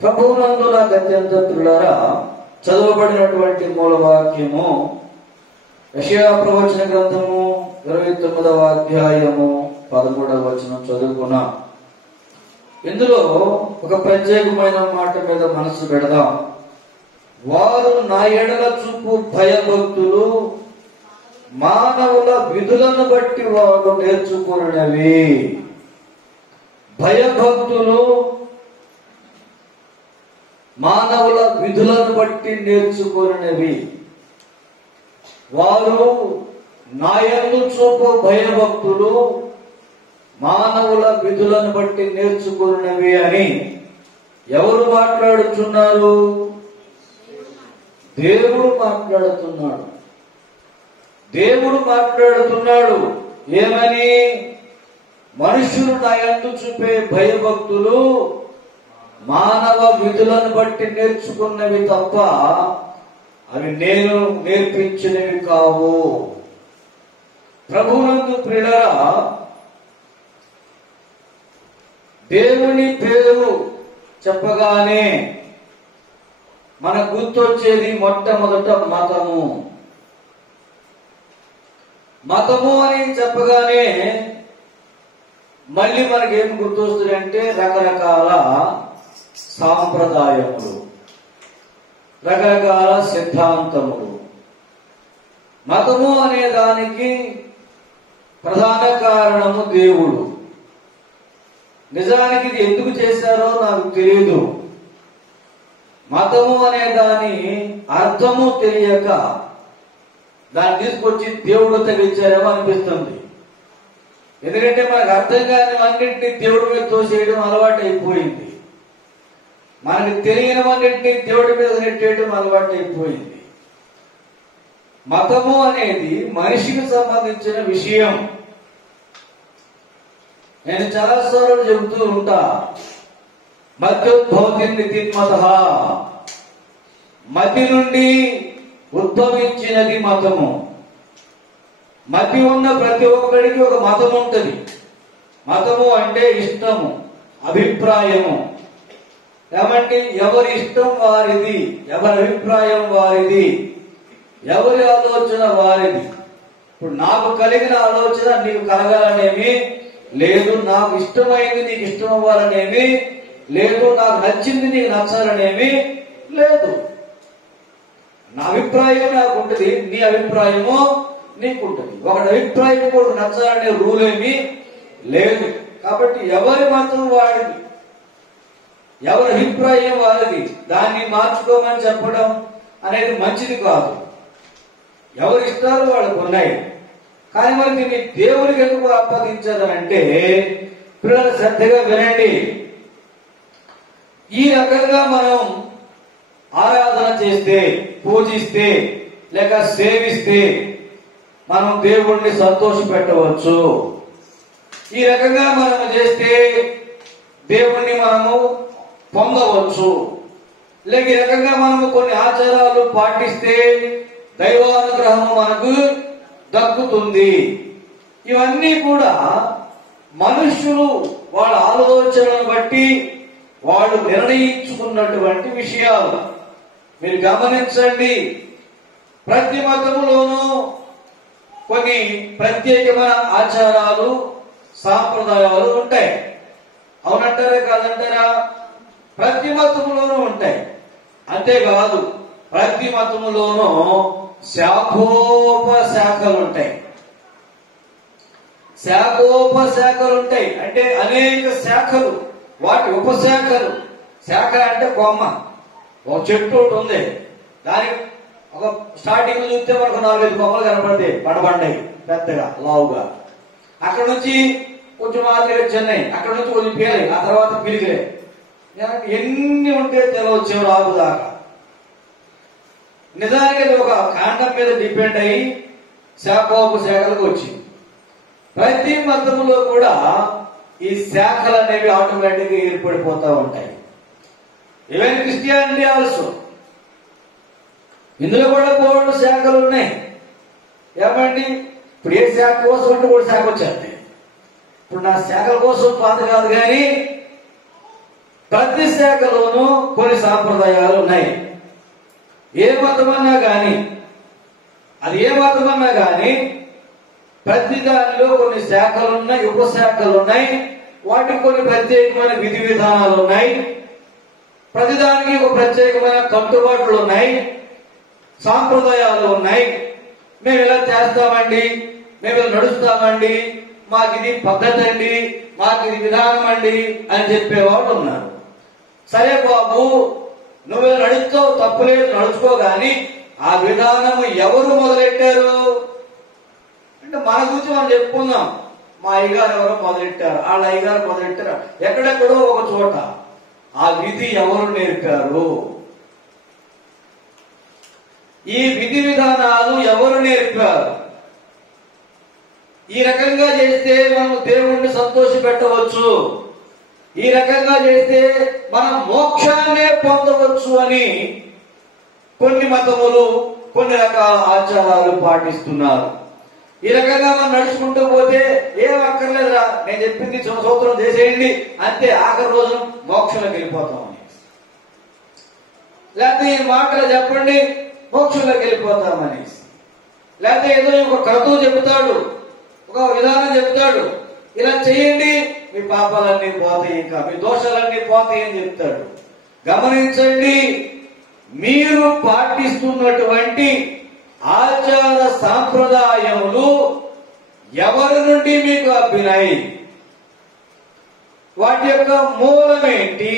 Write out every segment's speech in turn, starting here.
ప్రభువునందు నాకు అత్యంత ప్రియులారా, చదవబడినటువంటి మూలవాక్యము యెషయా ప్రవచన గ్రంథము 29వ అధ్యాయము 13వ వచనం చదువుకున్నాం. ఇందులో ఒక ప్రత్యేకమైన మాట మీద మనసు పెడదాం. వారు నా ఎడల చూపు భయభక్తులు మానవుల విధులను బట్టి వారు నేర్చుకున్నవి. భయభక్తులు మానవుల విధులను బట్టి నేర్చుకున్నవి. వారు నా యందు చూపు భయభక్తులు మానవుల విధులను బట్టి నేర్చుకున్నవి అని ఎవరు మాట్లాడుతున్నారు? దేవుడు మాట్లాడుతున్నాడు. దేవుడు మాట్లాడుతున్నాడు. ఏమని? మనుషులు నా యందు చూపే భయభక్తులు మానవ విధులను బట్టి నేర్చుకున్నవి తప్ప అవి నేను నేర్పించినవి కావు. ప్రభువునందు ప్రియులారా, దేవుని పేరు చెప్పగానే మనకు గుర్తొచ్చేది మొట్టమొదట మతము. మతము అని చెప్పగానే మళ్ళీ మనకేం గుర్తొస్తుంది అంటే రకరకాల సాంప్రదాయములు, రకరకాల సిద్ధాంతములు. మతము అనే దానికి ప్రధాన కారణము దేవుడు. నిజానికి ఇది ఎందుకు చేశారో నాకు తెలియదు. మతము అనే దాని అర్థము తెలియక దాన్ని తీసుకొచ్చి దేవుడు తగిలించారేమో అనిపిస్తుంది. ఎందుకంటే మనకు అర్థం కానివన్నింటినీ దేవుడి మీద తోసేయడం అలవాటు అయిపోయింది. మనకు తెలియనివన్నింటినీ దేవుడి మీద నెట్టేయడం అలవాటు అయిపోయింది. మతము అనేది మనిషికి సంబంధించిన విషయం. నేను చాలాసార్లు చెబుతూ ఉంటా, మత్యుద్భవతి నితిన్మతః, మతి నుండి ఉద్భవించినది మతము. మతి ఉన్న ప్రతి ఒక్కడికి ఒక మతం ఉంటుంది. మతము అంటే ఇష్టము, అభిప్రాయము. ఏమంటే ఎవరి ఇష్టం వారిది, ఎవరి అభిప్రాయం వారిది, ఎవరి ఆలోచన వారిది. ఇప్పుడు నాకు కలిగిన ఆలోచన నీకు కలగాలనేమి లేదు, నాకు ఇష్టమైంది నీకు ఇష్టం అవ్వాలనేమి లేదు, నాకు నచ్చింది నీకు నచ్చాలనేమి లేదు. నా అభిప్రాయం నాకు ఉంటుంది, నీ అభిప్రాయము నీకుంటుంది. ఒకటి అభిప్రాయం కూడా నచ్చాలనే రూల్ ఏమి లేదు. కాబట్టి ఎవరి మతం వాడిది, ఎవరి అభిప్రాయం వారిది. దాన్ని మార్చుకోమని చెప్పడం అనేది మంచిది కాదు. ఎవరి ఇష్టాలు వాళ్ళకు ఉన్నాయి. కానీ మరి దీన్ని దేవుడికి ఎందుకు అప్పగించాలంటే, పిల్లలు శ్రద్ధగా వినండి. ఈ రకంగా మనం ఆరాధన చేస్తే, పూజిస్తే, లేక సేవిస్తే మనం దేవుడిని సంతోష పెట్టవచ్చు. ఈ రకంగా మనం చేస్తే దేవుణ్ణి మనము పొందవచ్చు. లేక ఈ రకంగా మనము కొన్ని ఆచారాలు పాటిస్తే దైవానుగ్రహము మనకు దక్కుతుంది. ఇవన్నీ కూడా మనుషులు వాళ్ళ ఆలోచనలను బట్టి వాళ్ళు నిర్ణయించుకున్నటువంటి విషయాలు. మీరు గమనించండి, ప్రతి మతములోనూ కొన్ని ప్రత్యేకమైన ఆచారాలు, సాంప్రదాయాలు ఉంటాయి. అవునంటారా కాదంటారా? ప్రతి మతములోనూ ఉంటాయి. అంతేకాదు, ప్రతి మతములోనూ శాఖోపశాఖలు ఉంటాయి. శాఖోపశాఖలు ఉంటాయి అంటే అనేక శాఖలు, వాటి ఉపశాఖలు. శాఖ అంటే కొమ్మ. ఒక చెట్టు ఒకటి ఉంది, దానికి ఒక స్టార్టింగ్ చూస్తే మనకు 4-5 కొమ్మలు కనపడతాయి, పడబండాయి పెద్దగా లావుగా. అక్కడ నుంచి కొంచెం మార్కెట్ చెన్నై, అక్కడ నుంచి కొంచెం పేరు, ఆ తర్వాత పిలిగిలే. ఎన్ని ఉంటే తెలవచ్చు రాదు దాకా. నిజానికి అది ఒక కాండం మీద డిపెండ్ అయ్యి శాఖోపశాఖలకు వచ్చింది. ప్రతి మతములో కూడా ఈ శాఖలు అనేవి ఆటోమేటిక్ గా ఏర్పడిపోతూ ఉంటాయి. ఈవెన్ క్రిస్టియానిటీ ఆల్సో, ఇందులో కూడా బోర్డు శాఖలు ఉన్నాయి. ఏమండి, ఇప్పుడు ఏ శాఖ కోసం అంటే కూడా శాఖ వచ్చేది. ఇప్పుడు నా శాఖల కోసం పాత కాదు, కానీ ప్రతి శాఖలోనూ కొన్ని సాంప్రదాయాలు ఉన్నాయి. ఏ మతమన్నా కానీ, అది ఏ మతమన్నా కానీ ప్రతి దానిలో కొన్ని శాఖలున్నాయి, ఉపశాఖలున్నాయి. వాటికి కొన్ని ప్రత్యేకమైన విధి విధానాలు ఉన్నాయి. ప్రతిదానికి ఒక ప్రత్యేకమైన కట్టుబాట్లు ఉన్నాయి, సాంప్రదాయాలు ఉన్నాయి. మేము ఇలా చేస్తామండి, మేము ఇలా నడుస్తామండి, మాకు ఇది పద్ధతి అండి, మాకు ఇది విధానం అండి అని చెప్పేవాళ్ళు ఉన్నారు. సరే బాబు, నువ్వు ఇలా నడుస్తావు, తప్పులేదు, నడుచుకో. గాని ఆ విధానము ఎవరు మొదలెట్టారు అంటే మన గురించి మనం చెప్పుకుందాం. మా అయ్యగారు ఎవరో మొదలెట్టారు, వాళ్ళ అయ్యగారు మొదలెట్టారు, ఎక్కడెక్కడో ఒక చోట. ఆ విధి ఎవరు నేర్పారు? ఈ విధి విధానాలు ఎవరు నేర్పారు? ఈ రకంగా చేస్తే మనం దేవుణ్ణి సంతోష పెట్టవచ్చు, ఈ రకంగా చేస్తే మనం మోక్షాన్నే పొందవచ్చు అని కొన్ని మతములు కొన్ని రకాల ఆచారాలు పాటిస్తున్నారు. ఈ రకంగా మనం నడుచుకుంటూ పోతే ఏం అక్కర్లేదురా, నేను చెప్పింది సూత్రం చేసేయండి అంతే, ఆఖరి రోజు మోక్షంలోకి వెళ్ళిపోతామని. లేకపోతే ఈ మాటలు చెప్పండి, మోక్షంలోకి వెళ్ళిపోతామని. లేకపోతే ఏదో ఒక క్రతువు చెబుతాడు, ఒక విధానం చెప్తాడు, ఇలా చేయండి మీ పాపాలన్నీ పోతాయి, ఇంకా మీ దోషాలన్నీ పోతాయి అని చెప్తాడు. గమనించండి, మీరు పాటిస్తున్నటువంటి ఆచార సాంప్రదాయములు ఎవరి నుండి మీకు అబ్బినాయి? వాటి యొక్క మూలమేంటి?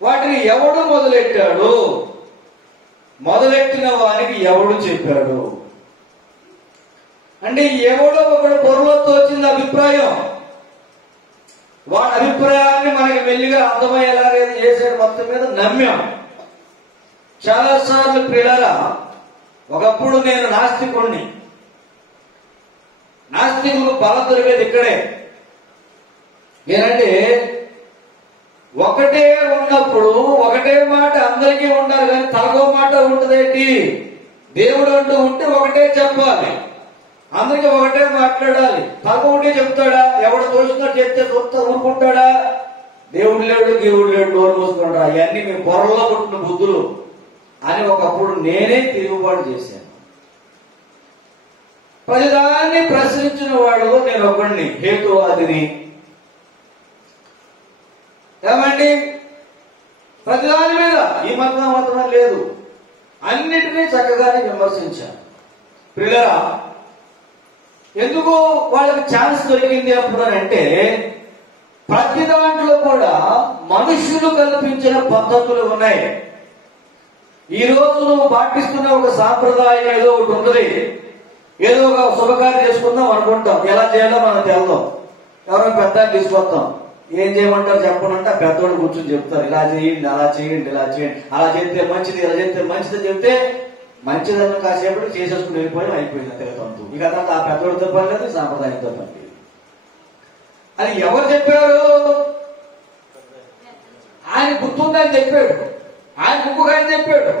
వాటిని ఎవడు మొదలెట్టాడు? మొదలెట్టిన వారికి ఎవడు చెప్పాడు? అంటే ఎవడో ఒకడు పొరలోతో వచ్చింది అభిప్రాయం. వాడి అభిప్రాయాన్ని మనకి మెల్లిగా అర్థమయ్యేలాగా చేసే మొత్తం మీద నమ్మాం. చాలా సార్లు ప్రియులారా, ఒకప్పుడు నేను నాస్తికుణ్ణి. నాస్తికులు బలం దొరికేది ఇక్కడే. ఏంటంటే ఒకటే ఉన్నప్పుడు ఒకటే మాట అందరికీ ఉండాలి, కానీ తలకో మాట ఉంటుందేంటి? దేవుడు అంటూ ఉంటే ఒకటే చెప్పాలి, అందరికీ ఒకటే మాట్లాడాలి. తలక ఒకటే చెప్తాడా? ఎవడు తోచినట్టు చెప్తే చూస్తా ఊరుకుంటాడా? దేవుడు లేడు, దేవుడు లేడు, నోరు మూసుకుంటా, అవన్నీ మీ పొరలో పుట్టిన బుద్ధులు అని ఒకప్పుడు నేనే తిరుగుబాటు చేశాను. ప్రతిదాన్ని ప్రశ్నించిన వాడు నేను ఒకడిని, హేతువాదిని. ఏమండి, ప్రతిదాని మీద ఈ మతం లేదు, అన్నిటినీ చక్కగానే విమర్శించాను. ప్రియులారా, ఎందుకు వాళ్ళకి ఛాన్స్ దొరికింది అప్పుడు అంటే ప్రతి దాంట్లో కూడా మనుషులు కల్పించిన పద్ధతులు ఉన్నాయి. ఈ రోజు నువ్వు పాటిస్తున్న ఒక సాంప్రదాయం ఏదో ఒకటి ఉంటుంది, ఏదో ఒక శుభకార్యం చేసుకుందాం అనుకుంటాం, ఎలా చేయాలో మనం తెల్దాం. ఎవరో పెద్ద తీసుకొస్తాం, ఏం చేయమంటారు చెప్పనంటే ఆ పెద్దోడు కూర్చొని చెప్తారు, ఇలా చేయండి, అలా చేయండి, ఇలా చేయండి, అలా చేస్తే మంచిది, ఇలా చేస్తే మంచిది చెప్తే మంచిదన్న కాసేపటి చేసేసుకుని వెళ్ళిపోయి అయిపోయింది అంతే తంతు. ఇక తర్వాత ఆ పెద్దోడితో పని లేదు, సాంప్రదాయంతో పని లేదు. అది ఎవరు చెప్పారు? ఆయన గుర్తుందని చెప్పాడు, ఆయన కుక్కుగాయని చెప్పాడు,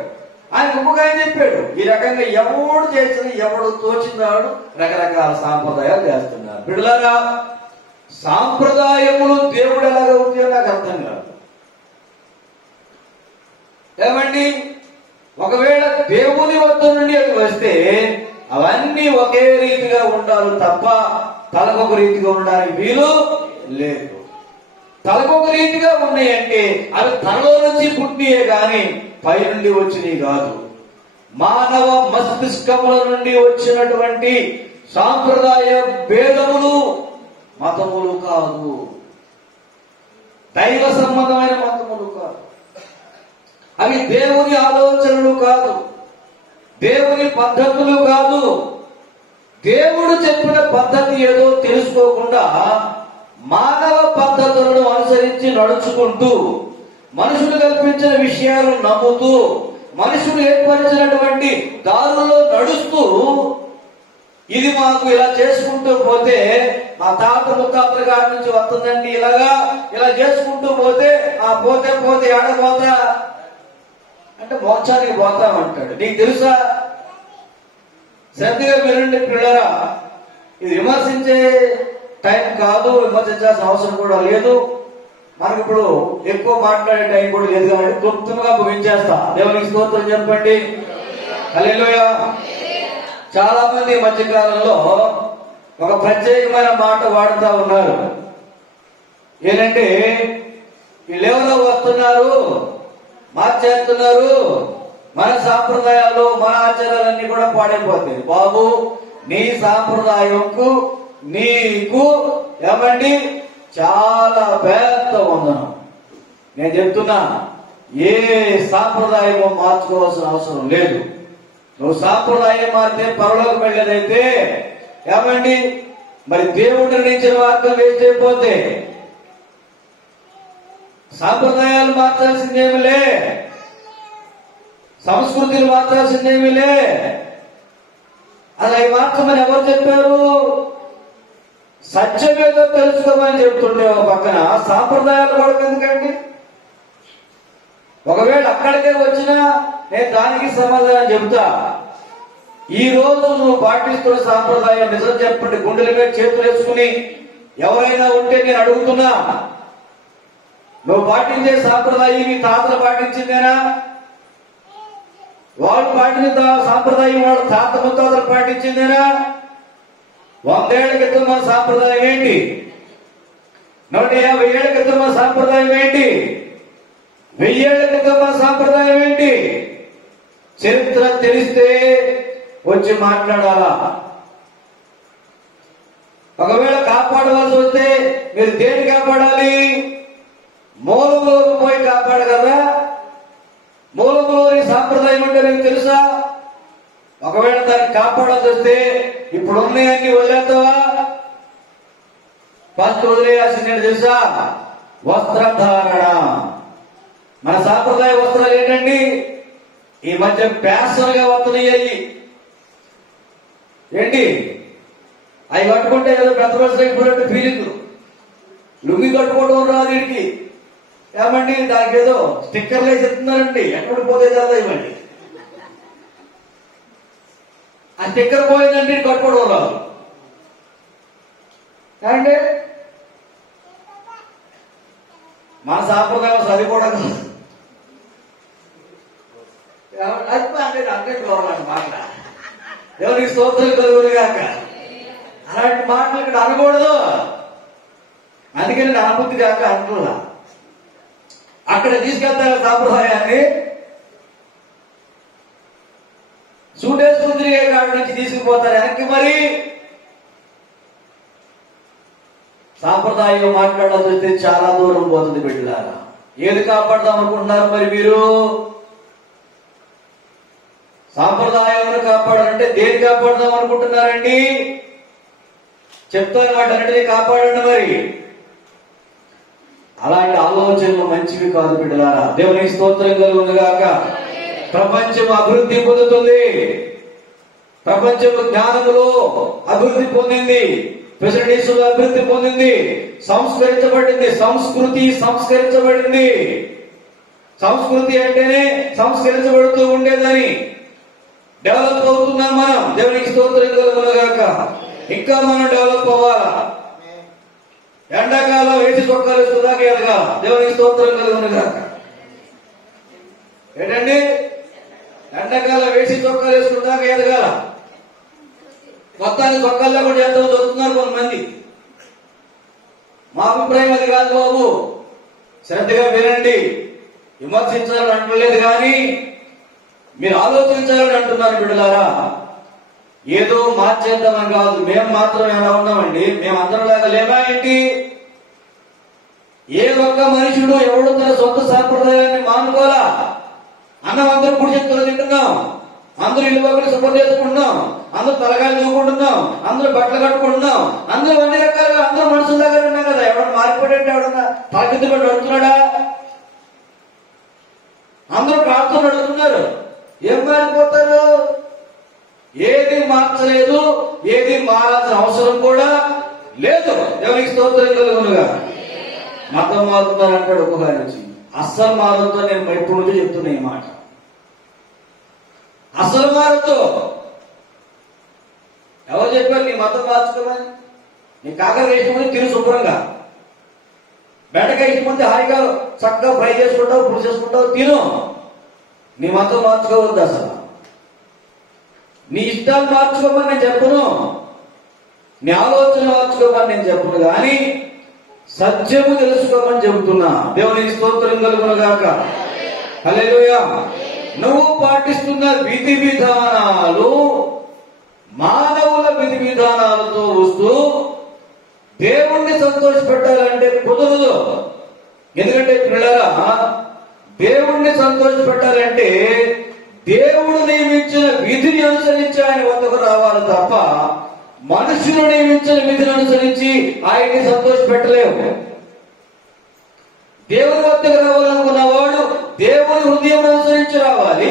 ఆయన కుక్కుగాయని చెప్పాడు. ఈ రకంగా ఎవడు చేసిన ఎవడు తోచినాడు రకరకాల సాంప్రదాయాలు చేస్తున్నారు. బిడ్డలారా, సాంప్రదాయములు దేవుడు ఎలాగ ఉందో నాకు అర్థం కాదు. ఏమండి, ఒకవేళ దేవుని వద్ద నుండి అది వస్తే అవన్నీ ఒకే రీతిగా ఉండాలి తప్ప తలకొక రీతిగా ఉండడానికి వీలు లేదు. తలకొక రీతిగా ఉన్నాయంటే అవి తనలో నుంచి పుట్టియే గాని పై నుండి వచ్చినవి కాదు. మానవ మస్తిష్కముల నుండి వచ్చినటువంటి సాంప్రదాయ భేదములు మతములు కాదు, దైవ సంబంధమైన మతములు కాదు, అవి దేవుని ఆలోచనలు కాదు, దేవుని పద్ధతులు కాదు. దేవుడు చెప్పిన పద్ధతి ఏదో తెలుసుకోకుండా మానవ పద్ధతులను అనుసరించి నడుచుకుంటూ మనుషులు కల్పించిన విషయాలను నమ్ముతూ మనుషులు ఏర్పరిచినటువంటి దారులలో నడుస్తూ ఇది మాకు ఇలా చేసుకుంటూ పోతే మా తాత ముత్తాతల గారి నుంచి వస్తుందండి, ఇలాగా ఇలా చేసుకుంటూ పోతే ఆ పోతే పోతే ఆడపోతా అంటే మోక్షానికి పోతామంటాడు. నీకు తెలుసా? శ్రద్ధగా వినండి పిల్లరా, ఇది విమర్శించే టైం కాదు, విమర్శించాల్సిన అవసరం కూడా లేదు. మనకి ఇప్పుడు ఎక్కువ మాట్లాడే టైం కూడా లేదు కాబట్టి క్లుప్తంగా ముగించేస్తా. దేవునికి స్తోత్రం చెప్పండి. హల్లెలూయా. చాలా మంది ఈ మధ్యకాలంలో ఒక ప్రత్యేకమైన మాట వాడుతూ ఉన్నారు. ఏంటంటే వీళ్ళెవరో వస్తున్నారు, మార్చేస్తున్నారు, మన సాంప్రదాయాలు మన ఆచారాలన్నీ కూడా పాడైపోతాయి. బాబు, నీ సాంప్రదాయంకు నీకు ఏమండి చాలా పెద్ద వందనం. నేను చెప్తున్నా, ఏ సాంప్రదాయమో మార్చుకోవాల్సిన అవసరం లేదు. నువ్వు సాంప్రదాయం మారితే పరలోకి వెళ్ళేదైతే ఏమండి మరి దేవుడు నిర్ణయించిన మార్గం వేస్ట్ అయిపోతే సాంప్రదాయాలు మార్చాల్సిందేమిలే, సంస్కృతిని మార్చాల్సిందేమిలే. అలా మార్చమని ఎవరు చెప్పారు? సత్యమేదో తెలుసుకోమని చెప్తుంటే ఒక పక్కన సాంప్రదాయాలు కూడా ఎందుకండి? ఒకవేళ అక్కడికే వచ్చినా నేను దానికి సమాధానం చెబుతా. ఈ రోజు నువ్వు పాటిస్తున్న సాంప్రదాయం నిజం చెప్పండి, గుండెల మీద చేతులు వేసుకుని ఎవరైనా ఉంటే నేను అడుగుతున్నా, నువ్వు పాటించే సాంప్రదాయం మీ తాతలు పాటించిందేనా? వాళ్ళు పాటించిన సాంప్రదాయం వాళ్ళ తాత ముత్తాతలు పాటించిందేనా? 100 ఏళ్ల క్రితం మన సాంప్రదాయం ఏంటి? 150 ఏళ్ల క్రితం మన సాంప్రదాయం ఏంటి? 1000 ఏళ్ల క్రితం మన సాంప్రదాయం ఏంటి? చరిత్ర తెలిస్తే వచ్చి మాట్లాడాలా. ఒకవేళ కాపాడవలసి వస్తే మీరు దేన్ని కాపాడాలి? మూలంలోకి పోయి కాపాడగలరా? మూలంలోని సాంప్రదాయం అంటే మీకు తెలుసా? ఒకవేళ దాన్ని కాపాడాల్సి వస్తే ఇప్పుడు ఉన్నాయన్నీ వదిలేస్తావా? ఫస్ట్ వదిలేయాల్సింది తెలుసా? వస్త్రధారణ. మన సాంప్రదాయ వస్త్రాలు ఏంటండి? ఈ మధ్య ఫ్యాషన్ గా వస్తున్నాయి. ఏంటి అవి కట్టుకుంటే ఏదో పెద్ద వరుస అయిపోయినట్టు ఫీలింగ్. లుంగి కట్టుకోవడం రాదు వీడికి. ఏమండి దానికి ఏదో స్టిక్కర్లు వేసి చెప్తున్నారండి, ఎక్కడ పోతే కదా ఇవ్వండి. ఆ స్టిక్కర్ పోయిందంటే కట్టుకోవడం రాదు. అంటే మన సాంప్రదాయం సరిపోవడం అంటే గౌరవం మాట. ఎవరికి స్తోత్రం కలుగురు కాక. అలాంటి మాటలు ఇక్కడ అనకూడదు. అందుకని నేను అనుభూతి కాక అనుకున్నా. అక్కడ తీసుకెళ్తారు సాంప్రదాయాన్ని. సూటేసుకుని తిరిగే కాడి నుంచి తీసుకుపోతారు వెనక్కి. మరి సాంప్రదాయం మాట్లాడాల్సి వస్తే చాలా దూరం పోతుంది బిడ్డలారా. ఏది కాపాడదాం అనుకుంటున్నారు మరి మీరు? సాంప్రదాయాలను కాపాడాలంటే దేని కాపాడదాం అనుకుంటున్నారండి? చెప్తాను వాటన్నిటినీ కాపాడండి. మరి అలాంటి ఆలోచనలు మంచివి కాదు బిడ్డలారా. దేవునికి స్తోత్రం కలుగునుగాక. ప్రపంచం అభివృద్ధి పొందుతుంది. ప్రపంచం జ్ఞానములో అభివృద్ధి పొందింది, ఫెసిలిటీస్ లో అభివృద్ధి పొందింది, సంస్కరించబడింది. సంస్కృతి సంస్కరించబడింది. సంస్కృతి అంటేనే సంస్కరించబడుతూ ఉండేదని. డెవలప్ అవుతున్నాం మనం. దేవునికి స్తోత్రం కలుగునుగాక. ఇంకా మనం డెవలప్ అవ్వాలా. ఎండాకాలం వేసి చొక్కాలు వేసుకున్నాక ఎదగా. దేవునికి స్తోత్రం కలుగునుగాక. ఏంటండి? ఎండాకాలం వేసి చొక్కాలు వేసుకున్నాక ఎదగాల. మొత్తాన్ని చొక్కాల్లో కూడా చేద్దాం చదువుతున్నారు కొంతమంది. మా అభిప్రాయం అది కాదు బాబు. శ్రద్ధగా వినండి. విమర్శించాలని అంటలేదు కానీ మీరు ఆలోచించాలని అంటున్నారు బిడ్డలారా. ఏదో మార్చేద్దామని కాదు. మేము మాత్రం ఎలా ఉన్నామండి? మేము అందరిలాగా లేమా ఏంటి? ఏ ఒక్క మనుషుడు ఎవడు తన సొంత సాంప్రదాయాన్ని మానుకోవాలా? అన్నం అందరూ కుడి చేతులు తింటున్నాం, అందరూ ఇల్లు ఒకటి శుభ్రం చేసుకుంటున్నాం, అందరూ తలగాలు చూకుంటున్నాం, అందరూ బట్టలు కట్టుకుంటున్నాం, అందరూ అన్ని రకాలుగా అందరూ మనుషుల్లాగా ఉన్నాం కదా. ఎవడన్నా మారిపోయాడంటే ఎవడన్నా తలకింది పడి అడుగుతున్నాడా? అందరూ ప్రార్థన అడుగుతున్నారు. ఏం మారిపోతారు? ఏది మార్చలేదు, ఏది మారాల్సిన అవసరం కూడా లేదు. ఎవరికి స్తోత్రం కలుగునుగా. మతం మారుతున్నారు అంటాడు ఒక్కొక్క నుంచి. అస్సలు మారద్దు. నేను ఎప్పటి నుంచో చెప్తున్నా ఈ మాట. అస్సలు మారద్దు. ఎవరు చెప్పారు నీ మతం మార్చుకోమని? నీ కాకర వేసుకుని తిరు శుభ్రంగా. బెండకాయ ఇష్టమంటే హాయిగా చక్కగా ఫ్రై చేసుకుంటావు, పులుసు చేసుకుంటావు, తిను. నీ మతం మార్చుకోవద్దు. అసలు నీ ఇష్టాలు మార్చుకోమని నేను చెప్పను, నీ ఆలోచన మార్చుకోమని నేను చెప్పను, కానీ సత్యము తెలుసుకోమని చెబుతున్నా. దేవునికి స్తోత్రం కలుగునుగాక. హల్లెలూయా. నువ్వు పాటిస్తున్న విధి విధానాలు మానవుల విధి విధానాలతో వస్తూ దేవుణ్ణి సంతోషపెట్టాలంటే కుదరదు. ఎందుకంటే పిల్లరా, దేవుణ్ణి సంతోషపెట్టాలంటే దేవుడు నియమించిన విధిని అనుసరించి ఆయన వద్దకు రావాలి తప్ప మనుషులు నియమించిన విధిని అనుసరించి ఆయన్ని సంతోషపెట్టలేవు. దేవుని వద్దకు రావాలనుకున్న వాడు దేవుని హృదయం అనుసరించి రావాలి,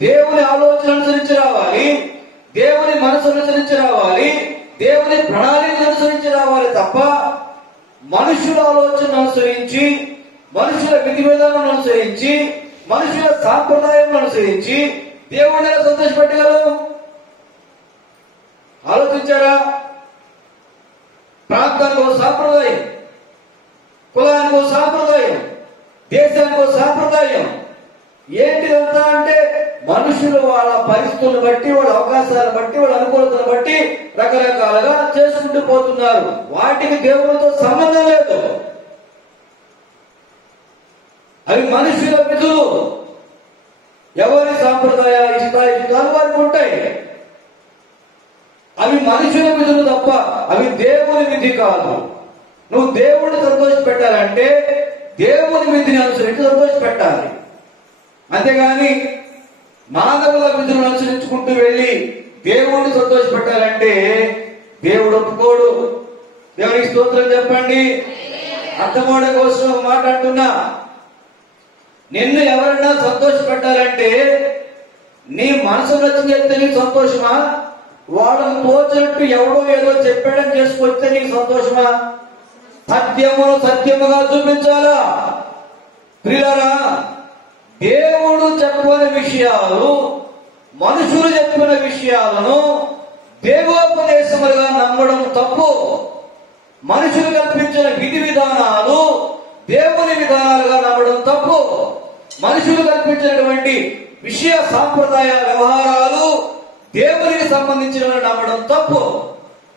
దేవుని ఆలోచన అనుసరించి రావాలి, దేవుని మనసు అనుసరించి రావాలి, దేవుని ప్రణాళిక అనుసరించి రావాలి తప్ప మనుషుల ఆలోచన అనుసరించి, మనుషుల విధి విధానం అనుసరించి, మనుషుల సాంప్రదాయం అనుసరించి దేవుడిని ఎలా సంతోషపెట్టగలరు? ఆలోచించారా? ప్రాంతానికి ఒక సాంప్రదాయం, కులానికి ఒక సాంప్రదాయం, దేశానికి ఒక సాంప్రదాయం. ఏంటిదంతా అంటే మనుషులు వాళ్ళ పరిస్థితులను బట్టి, వాళ్ళ అవకాశాలను బట్టి, వాళ్ళ అనుకూలతను బట్టి రకరకాలుగా చేసుకుంటూ పోతున్నారు. వాటికి దేవుడితో సంబంధం లేదు. అవి మనుషుల విధులు. ఎవరి సాంప్రదాయ ఇష్టాలు వారికి ఉంటాయి. అవి మనుషుల విధులు తప్ప అవి దేవుని విధి కాదు. నువ్వు దేవుడిని సంతోషపెట్టాలంటే దేవుని విధిని అనుసరించి సంతోషపెట్టాలి. అంతేగాని మానవుల విధులను అనుసరించుకుంటూ వెళ్ళి దేవుడిని సంతోషపెట్టాలంటే దేవుడు ఒప్పుకోడు. దేవునికి స్తోత్రం చెప్పండి. అర్థమవడం కోసం మాట్లాడుతున్నా. నిన్ను ఎవరైనా సంతోషపెట్టాలంటే నీ మనసు నచ్చింది చెప్తే నీకు సంతోషమా? వాళ్ళని తోచినట్టు ఎవడో ఏదో చెప్పాడని చేసుకొస్తే నీకు సంతోషమా? సత్యమును సత్యముగా చూపించాలా? ప్రియులారా, దేవుడు చెప్పని విషయాలు, మనుషులు చెప్పిన విషయాలను దేవోపదేశములుగా నమ్మడం తప్పు. మనుషులు కల్పించిన విధి విధానాలు దేవుని విధానాలుగా నమ్మడం తప్పు. మనుషులు కల్పించినటువంటి విషయ సాంప్రదాయ వ్యవహారాలు దేవునికి సంబంధించినవి నమ్మడం తప్పు.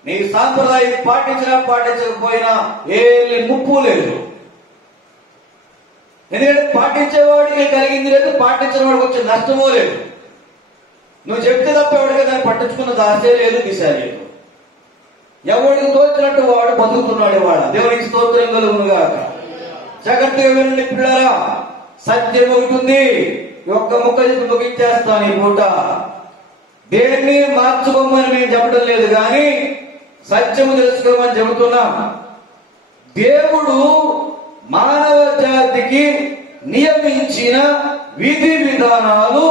నీ సాంప్రదాయం పాటించినా పాటించకపోయినా ఏ ముప్పు లేదు. ఎందుకంటే పాటించేవాడికి కలిగింది లేదు, పాటించిన వాడికి వచ్చే నష్టమూ లేదు. నువ్వు చెప్తే తప్ప ఎవడికి దాన్ని పట్టించుకున్న దాసే లేదు, దిశ లేదు. ఎవడికి తోచినట్టు వాడు బతుకుతున్నాడు. వాడు దేవునికి స్తోత్రం కలుగునుగాక. జాగ్రత్తగా వినండి పిల్లరా, సత్యం ఉంటుంది. ఒక్క ముక్క చెప్పి ముగించేస్తాను ఈ పూట. దేన్ని మార్చుకోమని మేము చెప్పడం లేదు, కానీ సత్యము తెలుసుకోమని చెబుతున్నాం. దేవుడు మానవ జాతికి నియమించిన విధి విధానాలు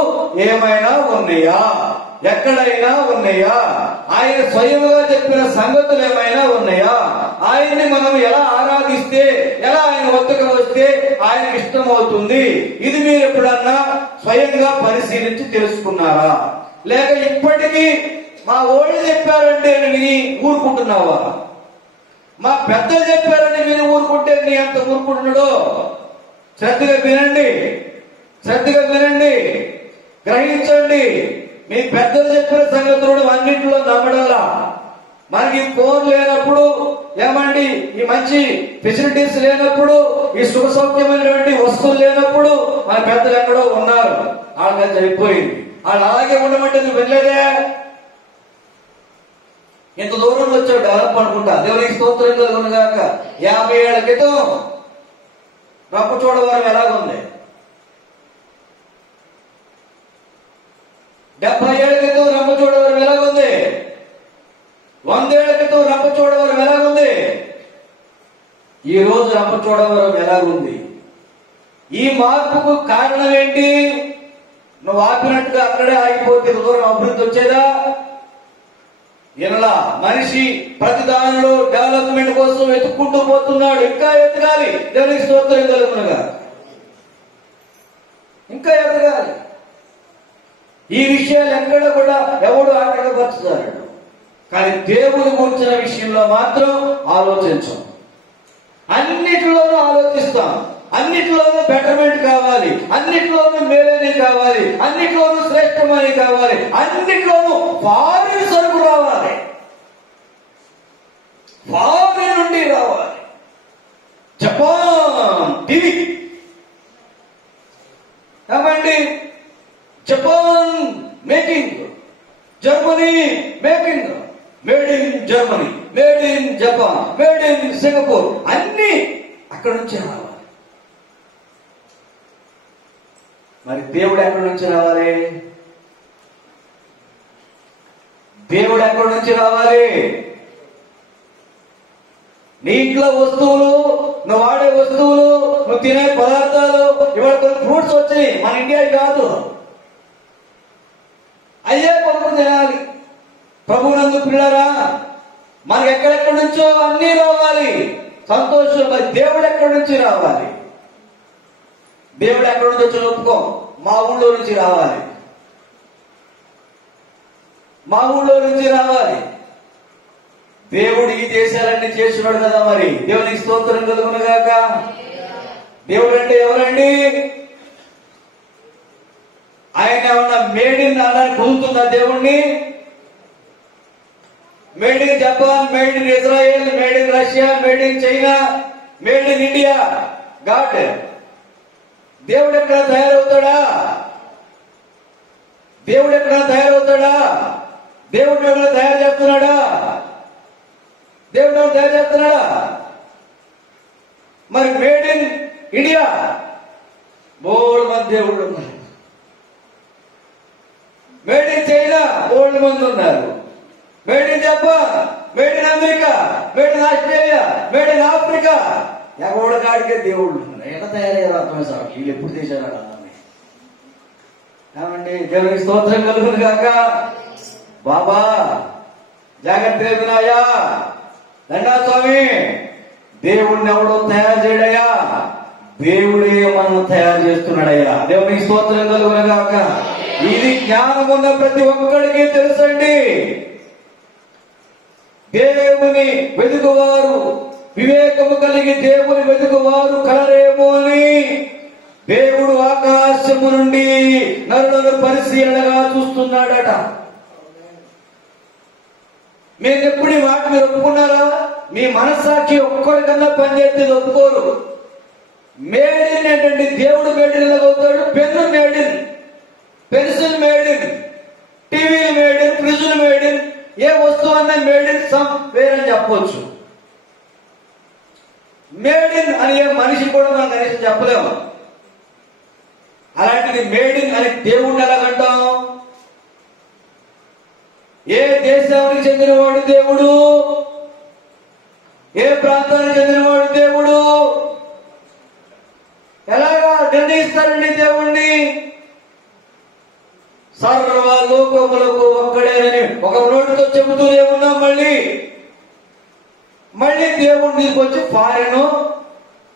ఏమైనా ఉన్నాయా? ఎక్కడైనా ఉన్నాయా? ఆయన స్వయముగా చెప్పిన సంగతులు ఏమైనా ఉన్నాయా? ఆయన్ని మనం ఎలా ఆరాధిస్తే, ఎలా ఆయన వద్దకు వస్తే ఆయనకి ఇష్టమవుతుంది? ఇది మీరు ఎప్పుడన్నా స్వయంగా పరిశీలించి తెలుసుకున్నారా? లేక ఇప్పటికీ మా ఓళ్ళు చెప్పారంటే విని ఊరుకుంటున్నావా? మా పెద్దలు చెప్పారని విని ఊరుకుంటే నీ అంత ఊరుకుంటున్నాడో? శ్రద్ధగా వినండి, శ్రద్ధగా వినండి, గ్రహించండి. మీ పెద్దలు చెప్పిన సంగతులు అన్నింటిలో నమ్మడంలా. మనకి ఫోన్ లేనప్పుడు, ఏమండి ఈ మంచి ఫెసిలిటీస్ లేనప్పుడు, ఈ సుఖ సౌఖ్యమైనటువంటి వస్తువులు లేనప్పుడు మన పెద్దలు ఎక్కడో ఉన్నారు, వాళ్ళకి అయిపోయింది. వాళ్ళు అలాగే ఉండమంటే నువ్వు వెళ్ళలేదే. ఇంత దూరం వచ్చావు డెవలప్ అనుకుంటా. దేవునికి స్తోత్రం కలుగునుగాక. 50 ఏళ్ల క్రితం రంపచోడవరం ఎలాగుంది? 70 ఏళ్ల క్రితం రంపచోడవరం ఎలాగుంది? 100 ఏళ్ల క్రితం రంపచోడవరం ఎలాగుంది? ఈ రోజు రంపచోడవరం ఎలాగుంది? ఈ మార్పుకు కారణం ఏంటి? నువ్వు ఆపినట్టుగా అక్కడే ఆగిపోతే దూరం అభివృద్ధి వచ్చేదా? ఇలా మనిషి ప్రతి దానిలో డెవలప్మెంట్ కోసం వెతుక్కుంటూ పోతున్నాడు. ఇంకా ఎదగాలి. దేవునికి స్తోత్రం కలుగునుగా. ఇంకా ఎదగాలి. ఈ విషయాలు ఎక్కడ కూడా ఎవడు ఆటంకపరచుతాడు, కానీ దేవుని గురించిన విషయంలో మాత్రం ఆలోచించం. అన్నిటిలోనూ ఆలోచిస్తాం, అన్నిటిలోనూ బెటర్మెంట్ కావాలి, అన్నిటిలోనూ మేలనే కావాలి, అన్నిటిలోనూ శ్రేష్టమని కావాలి, అన్నిటిలోనూ ఫారిన్ సరుకు రావాలి, ఫారిన్ నుండి రావాలి. జపాన్ టీవీ ఏమండి, Japan making, Germany making, made in Germany, made in Japan, made in Singapore, అన్ని అక్కడి నుంచి రావాలి. మరి దేవుడు ఎక్కడి నుంచి రావాలి? దేవుడు ఎక్కడి నుంచి రావాలి? నీ ఇంట్లో వస్తువులు, నువ్వు వాడే వస్తువులు, నువ్వు తినే పదార్థాలు, ఇవాళ కొన్ని ఫ్రూట్స్ వచ్చినాయి, మన ఇండియా కాదు, అయ్యే కొనుక్కు తినాలి. ప్రభువునందు పిల్లరా, మనకు ఎక్కడెక్కడి నుంచో అన్నీ రావాలి, సంతోషం. మరి దేవుడు ఎక్కడి నుంచి రావాలి? దేవుడు ఎక్కడి నుంచి వచ్చి ఒప్పుకో, మా ఊళ్ళో నుంచి రావాలి, మా ఊళ్ళో నుంచి రావాలి. దేవుడు ఈ దేశాలన్నీ చేస్తున్నాడు కదా, మరి దేవునికి స్తోత్రం కలుగునుగాక. దేవుడు అంటే ఎవరండి? ఆయన ఏమన్నా మేడ్ ఇన్ అనడానికి కుదురుతుందా దేవుణ్ణి? Made in Japan, made in Israel, made in Russia, made in China, made in India, God. దేవుడు ఎక్కడ తయారవుతాడా? దేవుడు ఎక్కడ తయారవుతాడా? దేవుడు ఎక్కడ తయారు చేస్తున్నాడా? దేవుడు తయారు చేస్తున్నాడా? మరి మేడ్ ఇన్ ఇండియా బోల్డ్ మంది దేవుళ్ళు ఉన్నారు, మేడ్ ఇన్ చైనా బోల్డ్ మంది ఉన్నారు, made in Japan, made in America, made in Australia, made in Africa, ఎవడ కాడికే దేవుళ్ళు ఎలా తయారయ్యారు అర్థమే సార్. వీళ్ళు ఎప్పుడు చేశారు ఏమండి? దేవునికి స్తోత్రం కలుగును గాక. బాబా జాగ్రత్తగా వినాయా, దండా స్వామి. దేవుడిని ఎవడో తయారు చేయడయ్యా, దేవుడే మనం తయారు చేస్తున్నాడయ్యా. దేవునికి స్తోత్రం కలుగును గాక. ఇది జ్ఞానం ఉన్న ప్రతి ఒక్కడికి తెలుసండి. దేవుని వెతుకువారు, వివేకము కలిగి దేవుని వెతుకువారు కలరేమో అని దేవుడు ఆకాశము నుండి నరులను పరిశీలనగా చూస్తున్నాడట. మీరు ఎప్పుడు ఈ మాట మీరు ఒప్పుకున్నారా? మీ మనస్సాక్షి ఒక్కడికన్నా పనిచేసేది ఒప్పుకోరు. మేడిన్ ఏంటండి? దేవుడు మేడిన్ అవుతాడు. పెన్ను మేడిన్, పెన్సిల్ మేడిన్, టీవీలు మేడిన్, ఫ్రిడ్జ్లు మేడిన్, ఏ వస్తువు అన్నా మేడిన్ సమ్ వేరని చెప్పవచ్చు. మేడిన్ అని ఏ మనిషి కూడా మనం కనీసం చెప్పలేము. అలాంటిది మేడిన్ అని దేవుడిని ఎలాగంటాం? ఏ దేశానికి చెందినవాడు దేవుడు? ఏ ప్రాంతానికి చెందినవాడు దేవుడు? ఎలాగా నిర్ణయిస్తారండి దేవుణ్ణి? సర్వలోకములకు ఒక్కడేనని ఒక నోటితో చెబుతూనే ఉన్నాం. మళ్ళీ దేవుణ్ణి తీసుకొచ్చి ఫారెన్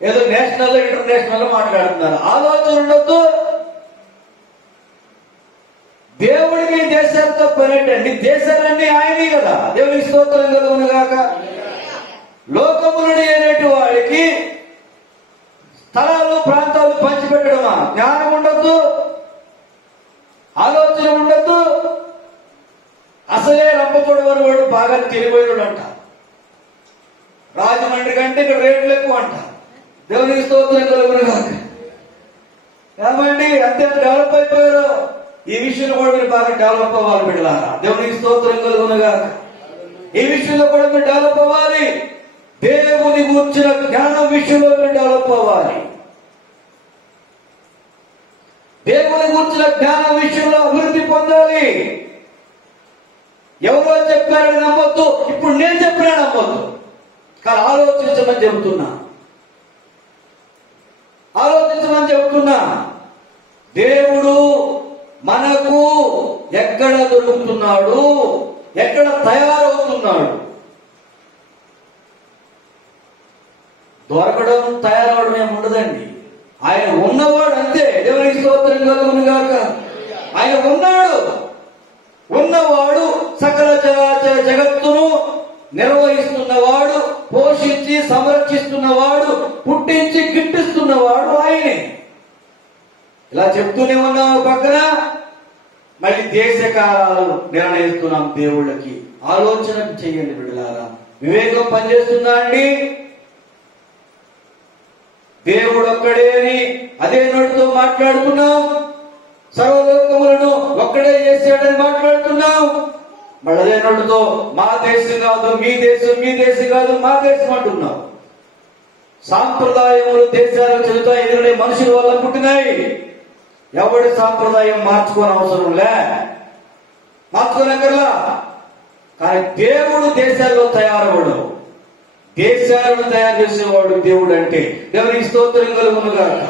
ఏదో నేషనల్ ఇంటర్నేషనల్ మాట్లాడుతున్నారు. ఆలోచన ఉండొద్దు. దేవుడికి దేశాలతో పనేటండి, దేశాలన్నీ ఆయనే కదా. దేవునికి స్తోత్రం కలుగును గాక. లోకములని అనేటి వాడికి స్థలాలు ప్రాంతాలు పంచిపెట్టడమా? జ్ఞానం ఉండొద్దు, ఆలోచన ఉండొద్దు. అసలే రంపతోడు వాడు బాగా తెలివైనడు అంట. రాజమండ్రి కంటే ఇక్కడ రేట్లు ఎక్కువ అంట. దేవునికి స్తోత్రం కలుగును గాక. ఏమండి అంతే డెవలప్ అయిపోయారు. ఈ విషయంలో కూడా మీరు బాగా డెవలప్ అవ్వాలి బిడ్డలారా. దేవునికి స్తోత్రం కలుగును గాక. ఈ విషయంలో కూడా మీరు డెవలప్ అవ్వాలి. దేవుని గురించిన జ్ఞానం విషయంలో మీరు డెవలప్ అవ్వాలి. దేవుని గురించిన జ్ఞానం విషయంలో అభివృద్ధి పొందాలి. ఎవరో చెప్పారని నమ్మొద్దు, ఇప్పుడు నేను చెప్పినా నమ్మొద్దు. కానీ ఆలోచించమని చెబుతున్నా, ఆలోచించమని చెబుతున్నా. దేవుడు మనకు ఎక్కడ దొరుకుతున్నాడు, ఎక్కడ తయారవుతున్నాడు? దొరకడం తయారవడం ఏమి ఉండదండి. ఆయన ఉన్నవాడు అంతే. దేవునికి స్తోత్రం కలుగును గాక. ఆయన ఉన్నాడు. ఉన్నవాడు సకల చరాచర జగత్తును నిర్వహిస్తున్నవాడు, పోషించి సంరక్షిస్తున్నవాడు, ఇలా చెప్తూనే ఉన్నాం. పక్కన మళ్ళీ దేశ కాలాలు నిర్ణయిస్తున్నాం దేవుళ్ళకి. ఆలోచన చెయ్యండి బిడ్డలారా, వివేకం పనిచేస్తుందా అండి? దేవుడు ఒక్కడే అని అదే నోటితో మాట్లాడుతున్నాం. సర్వలోకములను ఒక్కడే చేశాడని మాట్లాడుతున్నాం. మళ్ళీ అదే నోటితో మా దేశం కాదు, మీ దేశం, మీ దేశం కాదు, మా దేశం అంటున్నాం. సాంప్రదాయములు దేశాలకు చెందుతాయి, ఎందుకంటే మనుషుల వల్ల పుట్టినాయి. ఎవడి సాంప్రదాయం మార్చుకోని అవసరం లే, మార్చుకోనక్కర్లా. కానీ దేవుడు దేశాల్లో తయారవడు, దేశాలను తయారు చేసేవాడు దేవుడు. అంటే దేవునికి స్తోత్రం కలుగునుగాక.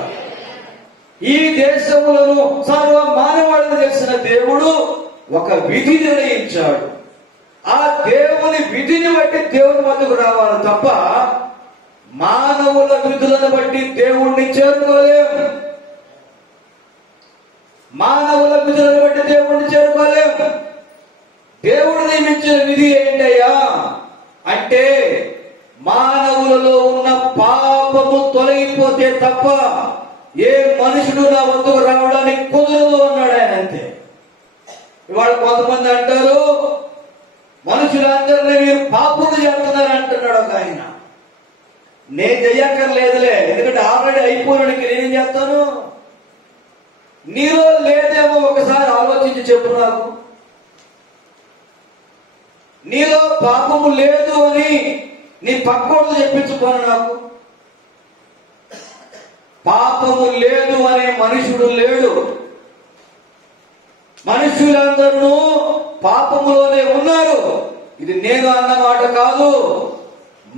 ఈ దేశములను సర్వ మానవాళిని చేసిన దేవుడు ఒక విధి నిర్ణయించాడు. ఆ దేవుని విధిని బట్టి దేవుని వద్దకు రావాలి తప్ప మానవుల విధులను బట్టి దేవుణ్ణి చేరుకోలేము. మానవుల విధులను బట్టి దేవుణ్ణి చేరుకోలేము. దేవుడు నియమించిన విధి ఏంటయ్యా అంటే మానవులలో ఉన్న పాపము తొలగిపోతే తప్ప ఏ మనుషుడు నా వద్దకు రావడానికి కుదరదు అన్నాడు ఆయన. అంతే. ఇవాళ కొంతమంది అంటారు మనుషులందరినీ మీరు పాపములు చేస్తున్నారు అంటున్నాడు ఒక ఆయన. నేను చెయ్యక్కర్లేదులే, ఎందుకంటే ఆల్రెడీ అయిపోయినకి నేనేం చేస్తాను? నీలో లేదేమో ఒకసారి ఆలోచించి చెప్పు నాకు. నీలో పాపము లేదు అని నీ పక్కోడు చెప్పించుకోను నాకు. పాపము లేదు అనే మనుషుడు లేడు. మనుషులందరూ పాపములోనే ఉన్నారు. ఇది నేను అన్న మాట కాదు,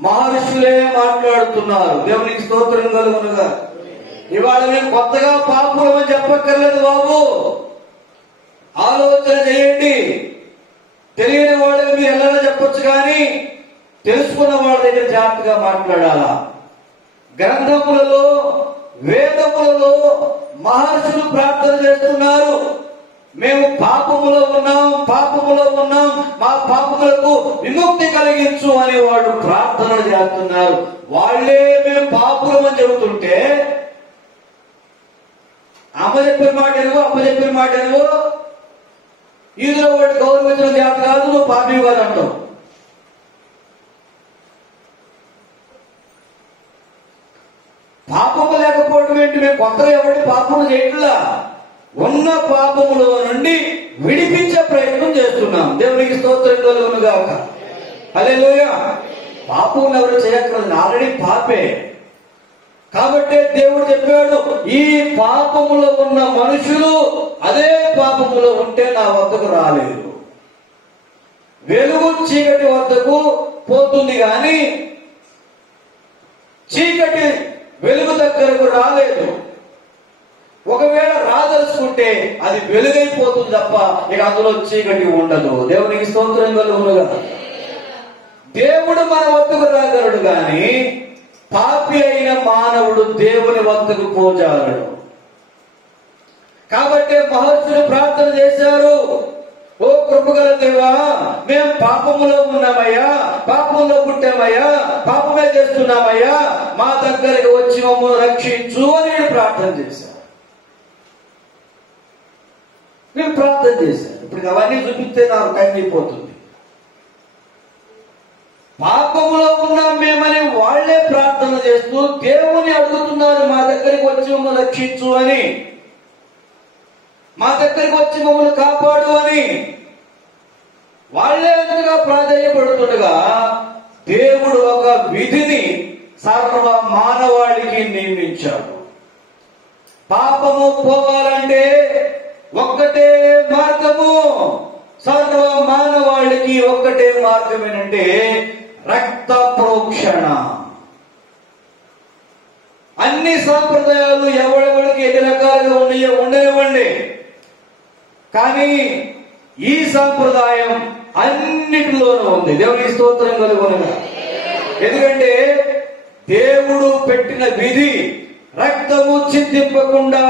మహర్షులే మాట్లాడుతున్నారు. దేవునికి స్తోత్రం కలుగునుగా. ఇవాళ నేను కొత్తగా పాపులమని చెప్పక్కర్లేదు బాబు. ఆలోచన చేయండి. తెలియని వాళ్ళకి మీరు ఎలా చెప్పొచ్చు, కానీ తెలుసుకున్న వాళ్ళ దగ్గర జాగ్రత్తగా మాట్లాడాలా. గ్రంథములలో వేదములలో మహర్షులు ప్రార్థన చేస్తున్నారు. మేము పాపములో ఉన్నాం, పాపములో ఉన్నాం, మా పాపములకు విముక్తి కలిగించు అని వాళ్ళు ప్రార్థనలు చేస్తున్నారు. వాళ్లే మేము పాపులమని చెబుతుంటే అమ్మ చెప్పిన మాట ఎనువో, అమ్మ చెప్పిన మాట ఎనువో, ఈదులో వాడు గౌరవించిన జాతి కాదు, నువ్వు పాపి కాదు అంటావు. పాపము లేకపోవడం ఏంటి? మేము కొత్తగా ఎవరి పాపము చేయట్లా, ఉన్న పాపములో నుండి విడిపించే ప్రయత్నం చేస్తున్నాం. దేవునికి స్తోత్రం కలుగునుగాక. హల్లెలూయా. పాపములు ఎవరు చేయక్కర్లేదు, ఆల్రెడీ పాపే. కాబట్టి దేవుడు చెప్పాడు, ఈ పాపములో ఉన్న మనుషులు అదే పాపములో ఉంటే నా వద్దకు రాలేదు. వెలుగు చీకటి వద్దకు పోతుంది కానీ చీకటి వెలుగు దగ్గరకు రాలేదు. ఒకవేళ రాదలుచుకుంటే అది వెలుగైపోతుంది తప్ప ఇక అందులో చీకటి ఉండదు. దేవునికి స్తోత్రం కలుగునుగా. దేవుడు మన వద్దకు రాగలడు కానీ పాపి అయిన మానవుడు దేవుని వద్దకు పోజాలడు. కాబట్టి మహర్షులు ప్రార్థన చేశారు, ఓ కృపగల దేవా, మేము పాపములో ఉన్నామయ్యా, పాపంలో పుట్టామయ్యా, పాపమే చేస్తున్నామయ్యా, మా దగ్గరికి వచ్చి మమ్మల్ని రక్షించు అని ప్రార్థన చేశారు. నేను ప్రార్థన చేశాను. ఇప్పుడు అవన్నీ చూపిస్తే నాకు టైం అయిపోతుంది. పాపములో ఉన్నాం మేమని వాళ్లే ప్రార్థన చేస్తూ దేవుని అడుగుతున్నారు, మా దగ్గరికి వచ్చి మమ్మల్ని రక్షించు అని, మా దగ్గరికి వచ్చి మమ్మల్ని కాపాడు అని వాళ్లే ఎంతగా ప్రాధాన్యపడుతుండగా దేవుడు ఒక విధిని సర్వ మానవాళికి నియమించాడు. పాపము పోవాలంటే ఒక్కటే మార్గము, సర్వ మానవాళికి ఒక్కటే మార్గం ఏంటంటే రక్త ప్రోక్షణ. అన్ని సాంప్రదాయాలు ఎవడెవడికి ఎన్ని రకాలుగా ఉన్నాయో ఉండనివ్వండి, కానీ ఈ సాంప్రదాయం అన్నిటిలోనూ ఉంది. దేవునికి స్తోత్రం కలుగునుగా. ఎందుకంటే దేవుడు పెట్టిన విధి రక్తము చిందింపకుండా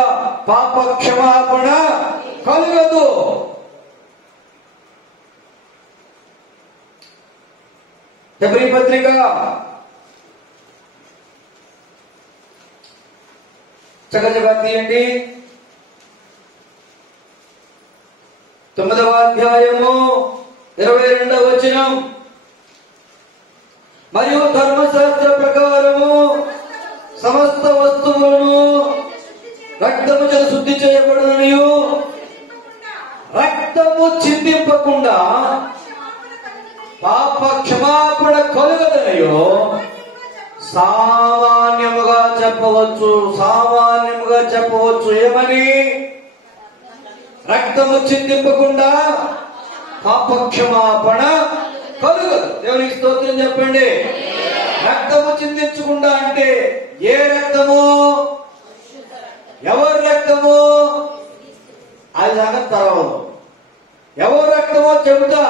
పాప క్షమాపణ కలుగదు. హెబ్రీ పత్రిక చక్కగా తీయండి. అధ్యాయము 22వ వచనం. మరియు ధర్మశాస్త్ర ప్రకారము సమస్త వస్తువులను రక్తము చేత శుద్ధి చేయబడుననియు రక్తము చిందింపకుండా పాప క్షమాపణ కలుగదనియో సామాన్యముగా చెప్పవచ్చు. ఏమని? రక్తము చిందింపకుండా పాప క్షమాపణ కలుగదు. దేవునికి స్తోత్రం చెప్పండి. రక్తము చిందించకుండా అంటే ఏ రక్తము? ఎవరి రక్తము? అది సంగతి తర్వాత. ఎవరి రక్తమో చెబుతా.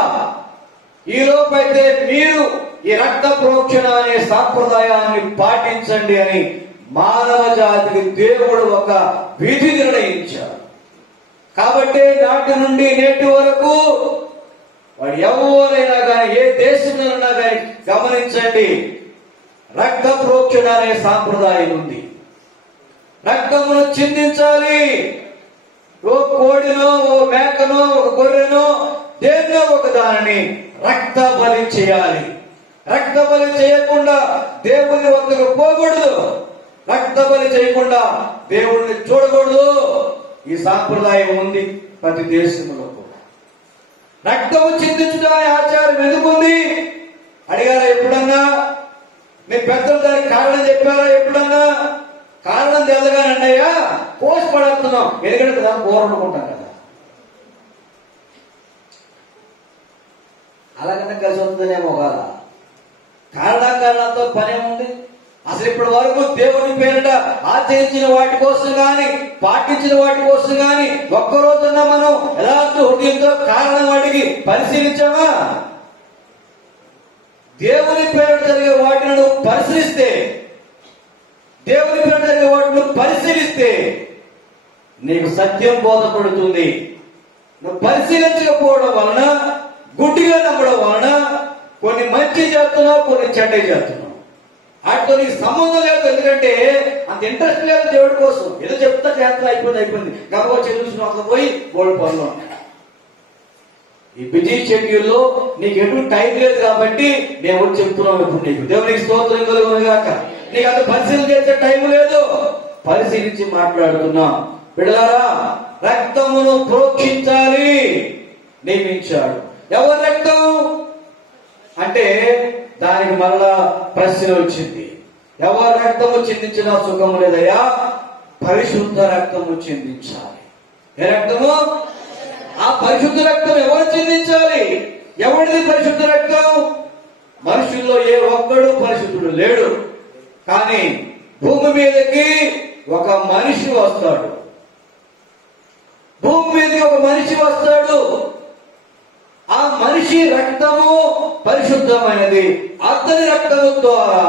ఈ లోపైతే మీరు ఈ రక్త ప్రోక్షణ అనే సాంప్రదాయాన్ని పాటించండి అని మానవ జాతికి దేవుడు ఒక విధి నిర్ణయించాడు. కాబట్టి నాటి నుండి నేటి వరకు వాడు ఎవరైనా కానీ ఏ దేశంలో ఉన్నా కానీ గమనించండి, రక్త ప్రోక్షణ అనే సాంప్రదాయం ఉంది. రక్తమును చిందించాలి. ఓ కోడినో, ఓ మేకనో, ఒక గొర్రెనో, దేన్నో ఒక దానిని రక్త బలి చేయాలి. రక్త బలి చేయకుండా దేవుని వద్దకు పోకూడదు. రక్త బలి చేయకుండా దేవుడిని చూడకూడదు. ఈ సాంప్రదాయం ఉంది ప్రతి దేశంలో కూడా. రక్తము చిందించడం అనే ఆచారం ఎందుకుంది అడిగారా ఎప్పుడన్నా? మీ పెద్దలు దానికి కారణం చెప్పారా ఎప్పుడన్నా? కారణం తెలగానండి అయ్యా, పోసి పడుతున్నాం. ఎందుకంటే దాన్ని కూర వండుకుంటాం కదా, అలాగన్నా కలిసి వస్తుందనేమో కాదా? కారణంతో పనేముంది? అసలు ఇప్పటి వరకు దేవుని పేరిట ఆచరించిన వాటి కోసం గాని, పాటించిన వాటి కోసం గాని ఒక్కరోజున్నా మనం యథార్థ హృదయంతో కారణం అడిగి పరిశీలించామా? దేవుని పేరిట జరిగే వాటిని నువ్వు పరిశీలిస్తే, దేవుని పేరిట జరిగే వాటిని పరిశీలిస్తే నీకు సత్యం బోధపడుతుంది. నువ్వు పరిశీలించకపోవడం వలన, గుడ్డిగా నమ్మడం వలన కొన్ని మంచి చేస్తున్నావు, కొన్ని చెడ్డ చేస్తున్నావు. వాటితో నీకు సంబంధం లేదు. ఎందుకంటే అంత ఇంట్రెస్ట్ లేదు దేవుడి కోసం. ఏదో చెప్తా చేస్తా అయిపోయింది. గబగబా చదువుతున్న అక్కడ పోయి గోల్డ్ పనులు ఉంటాయి. ఈ బిజీ షెడ్యూల్లో నీకు ఎటు టైం లేదు కాబట్టి నేను వచ్చి చెప్తున్నాను ఇప్పుడు నీకు. దేవునికి స్తోత్రం కలుగునుగాక. నీకు అంత పరిశీలన చేసే టైం లేదు. పరిశీలించి మాట్లాడుతున్నా. బిడ్డలారా, రక్తమును ప్రోక్షించాలి నియమించాడు. ఎవరి రక్తం అంటే దానికి మళ్ళా ప్రశ్న వచ్చింది. ఎవరి రక్తము చిందించినా సుఖం లేదయ్యా, పరిశుద్ధ రక్తము చిందించాలి. ఏ రక్తము? ఆ పరిశుద్ధ రక్తం ఎవరు చిందించాలి? ఎవరిది పరిశుద్ధ రక్తం? మనుషుల్లో ఏ ఒక్కడు పరిశుద్ధుడు లేడు. కానీ భూమి మీదకి ఒక మనిషి వస్తాడు. భూమి మీదకి ఒక మనిషి వస్తాడు. ఆ మనిషి రక్తము పరిశుద్ధమైనది. అతని రక్తము ద్వారా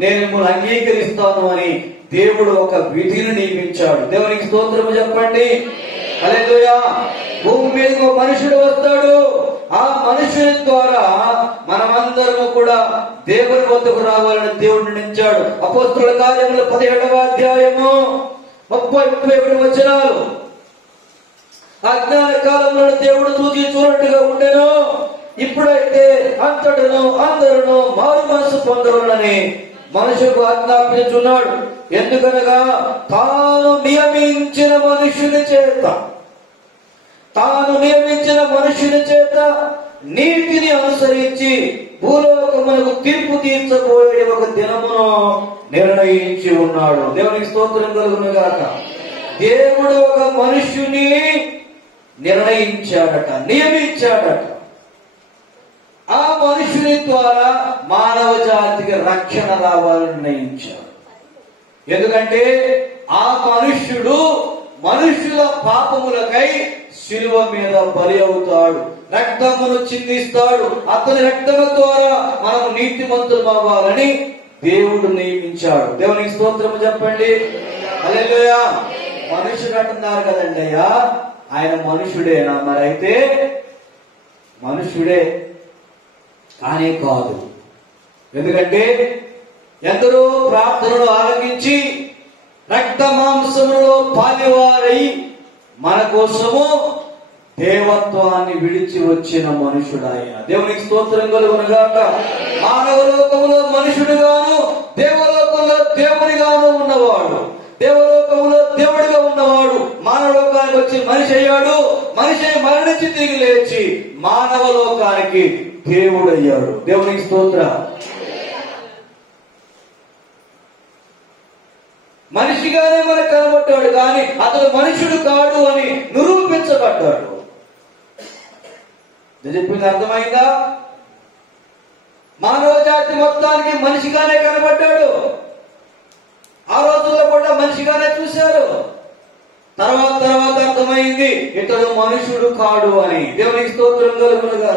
నేను మిమ్మల్ని అంగీకరిస్తాను అని దేవుడు ఒక విధిని నియమించాడు. దేవునికి స్తోత్రము చెప్పండి. హల్లెలూయా. భూమి మీదకి ఒక మనుషుడు వస్తాడు. ఆ మనుషుని ద్వారా మనమందరము కూడా దేవుని వద్దకు రావాలని దేవుడు నిర్ణయించాడు. అపోస్తలుల కార్యములు 17వ అధ్యాయము 30-31 వచనాలు. అజ్ఞాన కాలంలో దేవుడు చూసి చూడట్టుగా ఉండెను. ఇప్పుడైతే అంతటను అందరూ మారు మనసు పొందవాలని మనుషులకు ఆజ్ఞాపించున్నాడు. ఎందుకనగా తాను నియమించిన మనుషుని చేత నీతిని అనుసరించి భూలోకమునకు తీర్పు తీర్చబోయే ఒక దినమును నిర్ణయించి ఉన్నాడు. దేవునికి స్తోత్రం కలుగునుగాక. దేవుడు ఒక మనుష్యుని నిర్ణయించాడట, నియమించాడట. ఆ మనుషుని ద్వారా మానవ జాతికి రక్షణ రావాలని నిర్ణయించాడు. ఎందుకంటే ఆ మనుష్యుడు మనుషుల పాపములకై శిలువ మీద బలి అవుతాడు, రక్తమును చిందిస్తాడు. అతని రక్తము ద్వారా మనము నీతిమంతులు అవ్వాలని దేవుడు నియమించాడు. దేవునికి స్తోత్రము చెప్పండి. హల్లెలూయా. మనుషుడు అంటున్నారు కదండి అయ్యా, ఆయన మనుషుడేనా? మరైతే మనుషుడే కానీ కాదు. ఎందుకంటే ఎందరో ప్రార్థనలు ఆలకించి రక్త మాంసములో పాలివారై మన కోసము దేవత్వాన్ని విడిచి వచ్చిన మనుషుడు ఆయన. దేవునికి స్తోత్రం కలుగునుగాక. మానవ లోకములో మనుషుడుగాను, దేవలోకంలో దేవుడిగాను ఉన్నవాడు, దేవలోకంలో దేవుడిగా ఉన్నవాడు మానవ లోకానికి వచ్చి మనిషి అయ్యాడు. మనిషి మరణించి తిరిగి లేచి మానవ లోకానికి దేవుడయ్యాడు. దేవునికి స్తోత్రం. మనిషిగానే మనకు కనబడ్డాడు, కానీ అతడు మనుషుడు కాడు అని నిరూపించబడ్డాడు. చెప్పింది అర్థమైందా? మానవ జాతి మొత్తానికి మనిషిగానే కనబడ్డాడు. ఆ రోజుల్లో కూడా మనిషిగానే చూశారు. తర్వాత అర్థమైంది ఇతడు మనుషుడు కాడు అని. దేవునికి స్తోత్రం కలుగునుగా.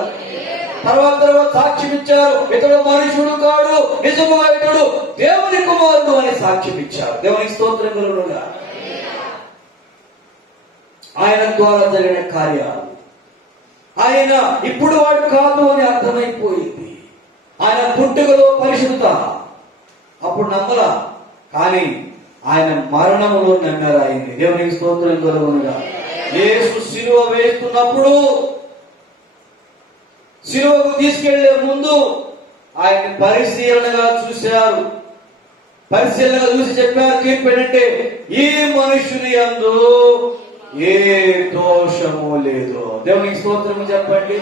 తర్వాత సాక్ష్యం ఇచ్చారు, ఇతడు మనుషుడు కాడు, నిజముగా ఇతడు దేవుని కుమారుడు అని సాక్ష్యం ఇచ్చారు. దేవునికి స్తోత్రం కలుగునుగా. ఆయన ద్వారా జరిగిన కార్యాలు, ఆయన ఇప్పుడు వాడు కాదు అని అర్థమైపోయింది. ఆయన పుట్టుకలో పరిశుద్ధ, అప్పుడు నమ్మలా, కానీ ఆయన మరణములో నమ్మారు ఆయన్ని. దేవునికి స్తోత్రం కలుగునుగా. యేసు శిలువ వేస్తున్నప్పుడు, శిలువకు తీసుకెళ్లే ముందు ఆయన పరిశీలనగా చూశారు. పరిశీలనగా చూసి చెప్పారు, తీర్పు ఏంటంటే ఈ మనుషుని యందు ఏ దోషము లేదు. దేవునికి స్తోత్రము చెప్పండి.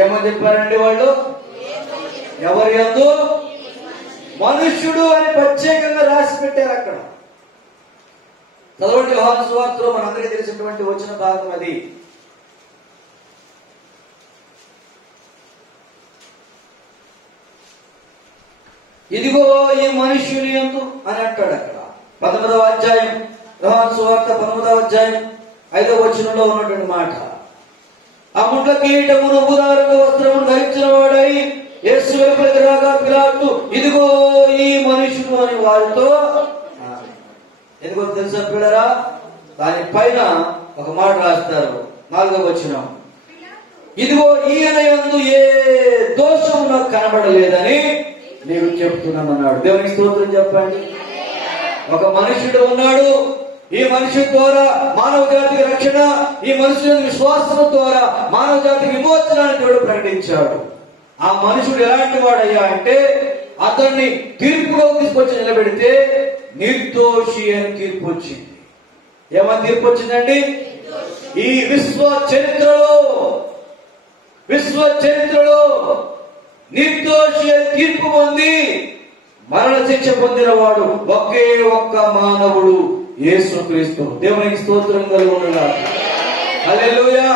ఏమని చెప్పారండి వాళ్ళు? ఎవరి యందు? మనుష్యుడు అని ప్రత్యేకంగా రాసి పెట్టారు అక్కడ. చదవండి యోహాను సువార్తలో మనందరికీ తెలిసినటువంటి వచ్చిన భాగం అది. ఇదిగో ఈ మనుష్యుని యందు అని అంటాడు అక్కడ. 19వ అధ్యాయం యోహాను సువార్త 19వ అధ్యాయం 5వ వచనంలో ఉన్నటువంటి మాట. ఆ ముండ్ల కిరీటమును ఉదారంగా వస్త్రమును ధరించిన వాడై యేసు వెలుపలికి రాగా పిలాతు ఇదిగో ఈ మనుషుడు అని వారితో, ఎందుకో తెలుసా పిల్లరా? దాని పైన ఒక మాట రాస్తారు, 4వ వచనం. ఇదిగో ఈయన యందు ఏ దోషము నాకు కనబడలేదని నీవు చెప్తున్నామన్నాడు. దేవునికి స్తోత్రం చెప్పండి. ఒక మనుషుడు ఉన్నాడు. ఈ మనుషుడి ద్వారా మానవ జాతికి రక్షణ, ఈ మనుషుని విశ్వాసం ద్వారా మానవ జాతికి విమోచనాన్ని దేవుడు ప్రకటించాడు. ఆ మనుషుడు ఎలాంటి వాడయ్యా అంటే, అతన్ని తీర్పులో తీసుకొచ్చి నిలబెడితే నిర్దోషి అని తీర్పు వచ్చింది. ఏమని తీర్పు వచ్చిందండి? ఈ విశ్వ చరిత్రలో నిర్దోషి అని తీర్పు పొంది మరణ శిక్ష పొందిన వాడు ఒకే ఒక్క మానవుడు, యేసుక్రీస్తు. దేవునికి స్తోత్రం కలుగునుగాక. హల్లెలూయా.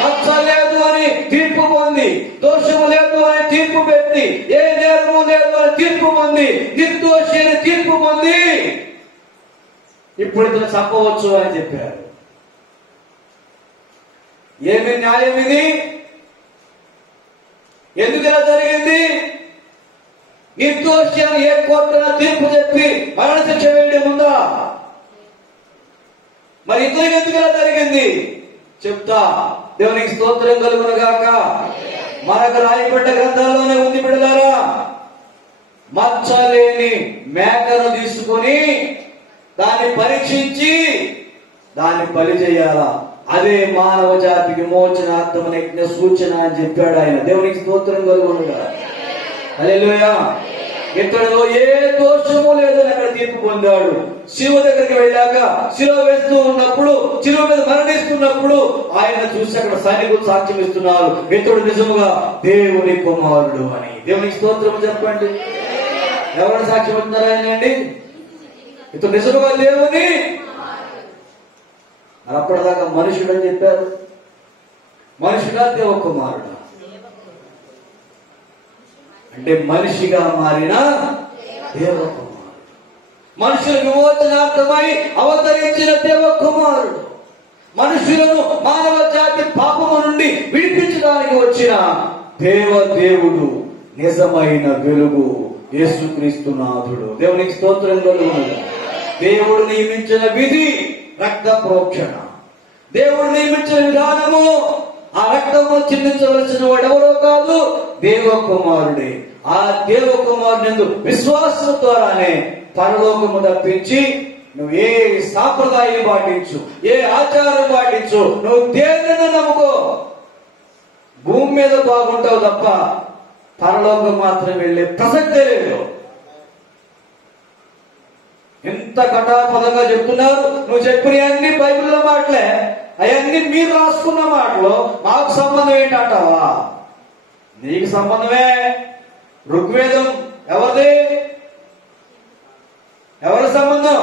హత్య లేదు అని తీర్పు పొంది, దోషము లేదు అని తీర్పు పెట్టి, ఏ నేరము లేదు అని తీర్పు పొంది, నిర్దోషి అని తీర్పు పొంది ఇప్పుడు ఇతను చంపవచ్చు అని చెప్పారు. ఏమి న్యాయం ఇది? ఎందుకు ఇలా జరిగింది? నిర్దోషి అని ఏ కోర్టున తీర్పు చెప్పి మరణ శిక్ష వేయడం ఉందా? మరి ఇతనికి ఎందుకు ఇలా జరిగింది చెప్తా. దేవునికి స్తోత్రం కలుగునుగాక. మనకు రాయబడ్డ గ్రంథాల్లోనే ఉంది బిడ్డలారా. మచ్చలేని మేకను తీసుకొని దాన్ని పరీక్షించి దాన్ని బలి చేయాలా, అదే మానవ జాతికి మోచనార్థమైన యజ్ఞ సూచన అని చెప్పాడు ఆయన. దేవునికి స్తోత్రం కలుగునుగాక. హల్లెలూయా. ఇతడిలో ఏ దోషము లేదని అక్కడ తీర్పు పొందాడు. శివ దగ్గరికి వెళ్ళాక శిలువ వేస్తూ ఉన్నప్పుడు, శిలువ మీద మరణిస్తున్నప్పుడు ఆయన చూసి అక్కడ సైనికులు సాక్ష్యం ఇస్తున్నారు, ఇతడు నిజముగా దేవుని కుమారుడు అని. దేవునికి స్తోత్రం చెప్పండి. ఎవరు సాక్ష్యం ఇస్తున్నారు ఆయన అండి? ఇతడు నిజముగా దేవుని. అప్పటిదాకా మనుషుడు అని చెప్పారు. మనుషుడా దేవ కుమారుడా అంటే మనిషిగా మారిన దేవ కుమారుడు, మనుషుల విమోచనార్థమై అవతరించిన దేవ కుమారుడు, మనుషులను మానవ జాతి పాపము నుండి విడిపించడానికి వచ్చిన దేవుడు, నిజమైన వెలుగు యేసుక్రీస్తు నాథుడు. దేవునికి స్తోత్రం కలుగునుగాక. దేవుడు నియమించిన విధి రక్త ప్రోక్షణ. దేవుడు నియమించిన విధానము, ఆ రక్తము చిందించవలసిన వాడు ఎవరో కాదు, దేవ కుమారుడే. ఆ దేవ కుమారుని విశ్వాసం ద్వారానే పరలోకము తప్పించి నువ్వు ఏ సాంప్రదాయం పాటించు, ఏ ఆచారం పాటించు, నువ్వు దేవుని నమ్ముకో, భూమి మీద బాగుంటావు తప్ప పరలోకం మాత్రం వెళ్ళే ప్రసక్తే లేదు. ఎంత కటాపదంగా చెప్తున్నారు. నువ్వు చెప్పిన అన్ని బైబిల్లో మాటలే, అవన్నీ మీరు రాసుకున్న మాటలు. మాకు సంబంధం ఏంటంటావా? నీకు సంబంధమే. ఋగ్వేదం ఎవరిది? ఎవరి సంబంధం?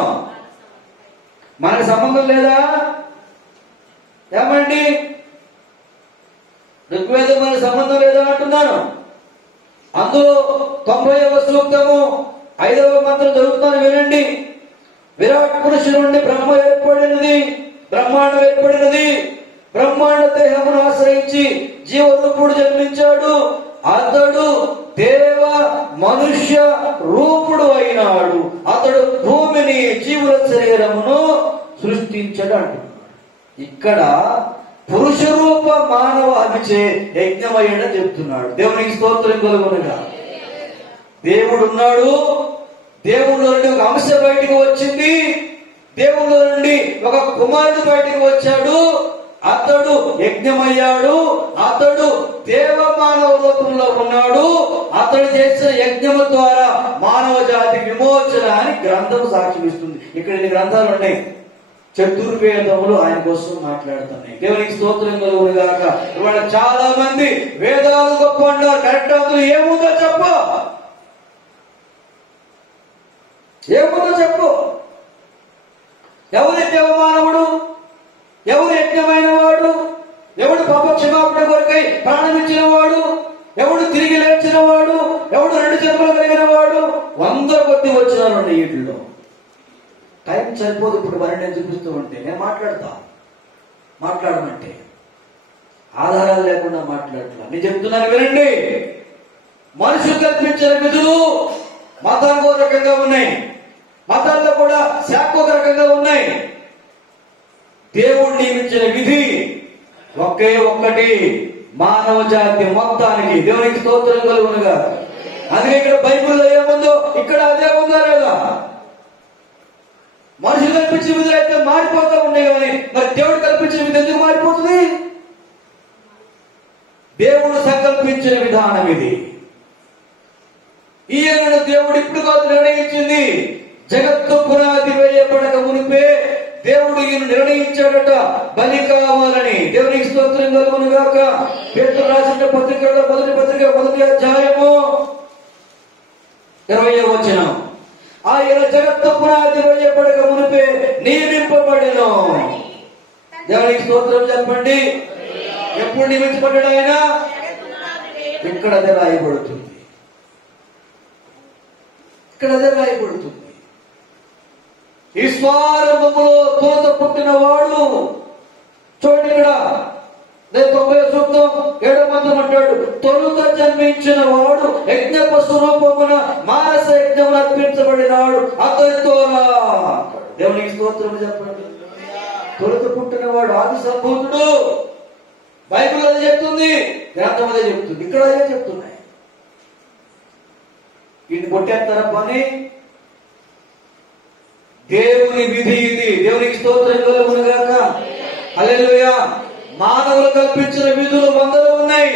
మనకి సంబంధం లేదా? ఏమండి, ఋగ్వేదం మనకి సంబంధం లేదా అంటున్నాను. అందులో 90వ సూక్తము 5వ మంత్రం చదువుతున్నాను, వినండి. విరాట్ పురుషుడు నుండి బ్రహ్మాండం ఏర్పడినది. బ్రహ్మాండ దేహమును ఆశ్రయించి జీవరూపుడు జన్మించాడు. అతడు దేవ మనుష్య రూపుడు అయినాడు. అతడు భూమిని జీవుల శరీరమును సృష్టించాడు అంటున్నాడు. ఇక్కడ పురుష రూప మానవ అభిచే యజ్ఞమయ్యాడని చెప్తున్నాడు. దేవునికి స్తోత్రం కలుగునుగా. దేవుడు ఉన్నాడు. దేవుడిలో నుండి ఒక అంశ బయటికి వచ్చింది. దేవుడిలో నుండి ఒక కుమారుడు బయటికి వచ్చాడు. అతడు యజ్ఞమయ్యాడు. అతడు దేవ మానవ రూపంలో ఉన్నాడు. అతడు చేసిన యజ్ఞము ద్వారా మానవ జాతి విమోచన అని గ్రంథం సాక్ష్యమిస్తుంది. ఇక్కడ ఇన్ని గ్రంథాలు ఉన్నాయి. చతుర్వేదములు ఆయన కోసం మాట్లాడుతున్నాయి. దేవునికి స్తోత్రం కలుగును గాక. ఇవాళ చాలా మంది వేదాలు గొప్ప అన్నారు. కరెక్ట్ అందులో ఏముందో చెప్పు, ఏముందో చెప్పు. ఎవరి దేవమానవుడు? ఎవరు యజ్ఞమైన వాడు? ఎవడు పాప క్షమాపణ కొరకై ప్రాణమిచ్చిన వాడు? ఎవడు తిరిగి లేచిన వాడు? ఎవడు 2 జన్మలు కలిగిన వాడు? 100 కొద్ది వచ్చినారు వీటిలో. టైం సరిపోదు. ఇప్పుడు మరి నేను చూపిస్తూ ఉంటే నేను మాట్లాడమంటే ఆధారాలు లేకుండా మాట్లాడట్లా. నేను చెప్తున్నాను, వినండి. మనుషులు కల్పించిన విధులు మతానికి ఒక రకంగా ఉన్నాయి, మతాల్లో కూడా శాఖ ఒక రకంగా ఉన్నాయి. దేవుడు నియమించిన విధి ఒకే ఒక్కటి మానవ జాతి మొత్తానికి. దేవునికి స్తోత్రం కలుగునుగా. అందుకే ఇక్కడ బైబిల్లో ఏముందో ఇక్కడ అదే ఉందా లేదా? మనుషులు కల్పించిన విధులు అయితే మారిపోతూ ఉన్నాయి, కానీ మరి దేవుడు కల్పించిన విధి ఎందుకు మారిపోతుంది? దేవుడు సంకల్పించిన విధానం ఇది. ఈయనను దేవుడు ఇప్పుడు కాదు నిర్ణయించింది. జగత్తు పునాది వేయబడక మునిపే దేవుడు ఈయన నిర్ణయించాడట బలి కావాలని. దేవునికి స్తోత్రం కలుగును గాక. పేతురు రాసిన పత్రికలో మొదటి పత్రిక 1వ అధ్యాయము 20వ వచనం. ఆయన జగత్తు పునాది వేయబడక మునిపే నియమింపబడెను. దేవునికి స్తోత్రం చెప్పండి. ఎప్పుడు నియమించబడ్డాడు ఆయన? ఇక్కడ అదే రాయబడుతుంది. ఇక్కడ అదే రాయబడుతుంది. ఈ స్వారంభములో తొలుత పుట్టిన వాడు. చూడండి ఇక్కడ 90వ సూక్తం 7వ మంత్రం అంటాడు, తొలుత జన్మించిన వాడు యజ్ఞ స్వరూపమున మానస యజ్ఞమును అర్పించబడినాడు అతనితో. దేవునికి స్తోత్రం చెప్పండి. తొలుత పుట్టిన వాడు ఆది సంభూతుడు. బైబిల్ అదే చెప్తుంది, గ్రంథం అదే చెప్తుంది, ఇక్కడ అదే చెప్తున్నాయి. ఇది కొట్టేస్తారా పని? దేవుని విధి ఇది. దేవునికి స్తోత్రం కలుగును గాక. హల్లెలూయా. మానవులు కల్పించిన విధులు 100 ఉన్నాయి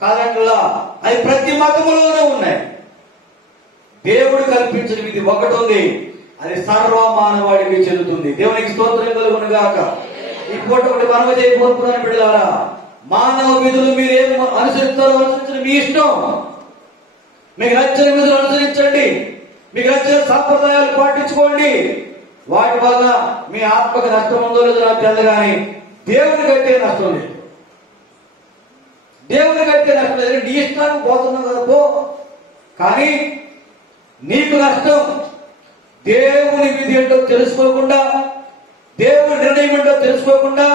కాదంటలా, అది ప్రతి మతములోనూ ఉన్నాయి. దేవుడు కల్పించిన విధి ఒకటి ఉంది, అది సర్వ మానవాడికి చెందుతుంది. దేవునికి స్తోత్రం కలుగును గాక. ఈ పూట ఒకటి మనవి చేయబోతున్నాను బిడ్డలారా. మానవ విధులు మీరేం అనుసరిస్తారో అనుసరించిన మీ ఇష్టం. మీకు నచ్చిన విధులు అనుసరించండి, మీకు నచ్చిన సంప్రదాయాలు పాటించుకోండి. వాటి వల్ల మీ ఆత్మకు నష్టం ఉందో లేదో నాకు తెలియదు, కానీ దేవునికైతే నష్టం లేదు. దేవునికైతే నష్టం లేదు. నీ ఇష్టానికి పోతున్నావు కదా పో, కానీ నీకు నష్టం. దేవుని విధి ఏంటో తెలుసుకోకుండా, దేవుని నిర్ణయం ఏంటో తెలుసుకోకుండా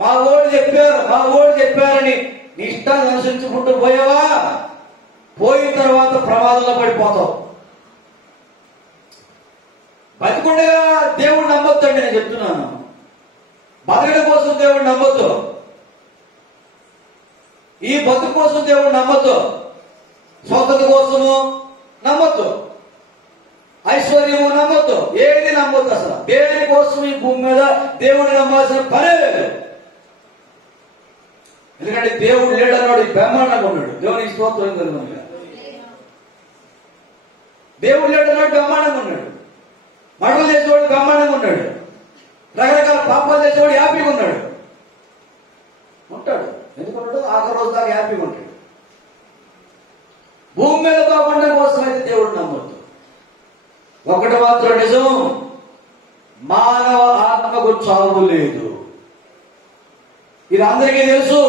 మా ఓళ్ళు చెప్పారని నీ ఇష్టాన్ని అనుసరించుకుంటూ పోయావా, పోయిన తర్వాత ప్రమాదంలో పడిపోతావు. బతికుండగా దేవుడు నమ్మొద్దండి, నేను చెప్తున్నాను. బతకడం కోసం దేవుడు నమ్మొద్దు, ఈ బతుకు కోసం దేవుడు నమ్మొద్దు, స్వస్థత కోసము నమ్మొద్దు. ఐశ్వర్యము నమ్మొద్దు, ఏది నమ్మొద్దు. అసలు దేనికోసం ఈ భూమి మీద దేవుడిని నమ్మాల్సిన పనే లేదు. ఎందుకంటే దేవుడు లేడన్నాడు, బ్రహ్మాండంగా ఉన్నాడు. దేవునికి స్తోత్రం కలుగుతుంది. దేవుడు లేడన్నాడు, బ్రహ్మాండంగా ఉన్నాడు. మడలు చేసేవాడు బ్రహ్మాండంగా ఉన్నాడు. రకరకాల పాపాలు చేసేవాడు హ్యాపీగా ఉన్నాడు. ఉంటాడు. ఎందుకున్నాడు? ఆఖరి రోజు దాకా హ్యాపీగా ఉంటాడు. భూమి మీద బాగుండడం కోసం అయితే దేవుడు నమ్మొద్దు. ఒకటి మాత్రం నిజం, మానవ ఆత్మకు చావు లేదు. ఇది అందరికీ తెలుసు.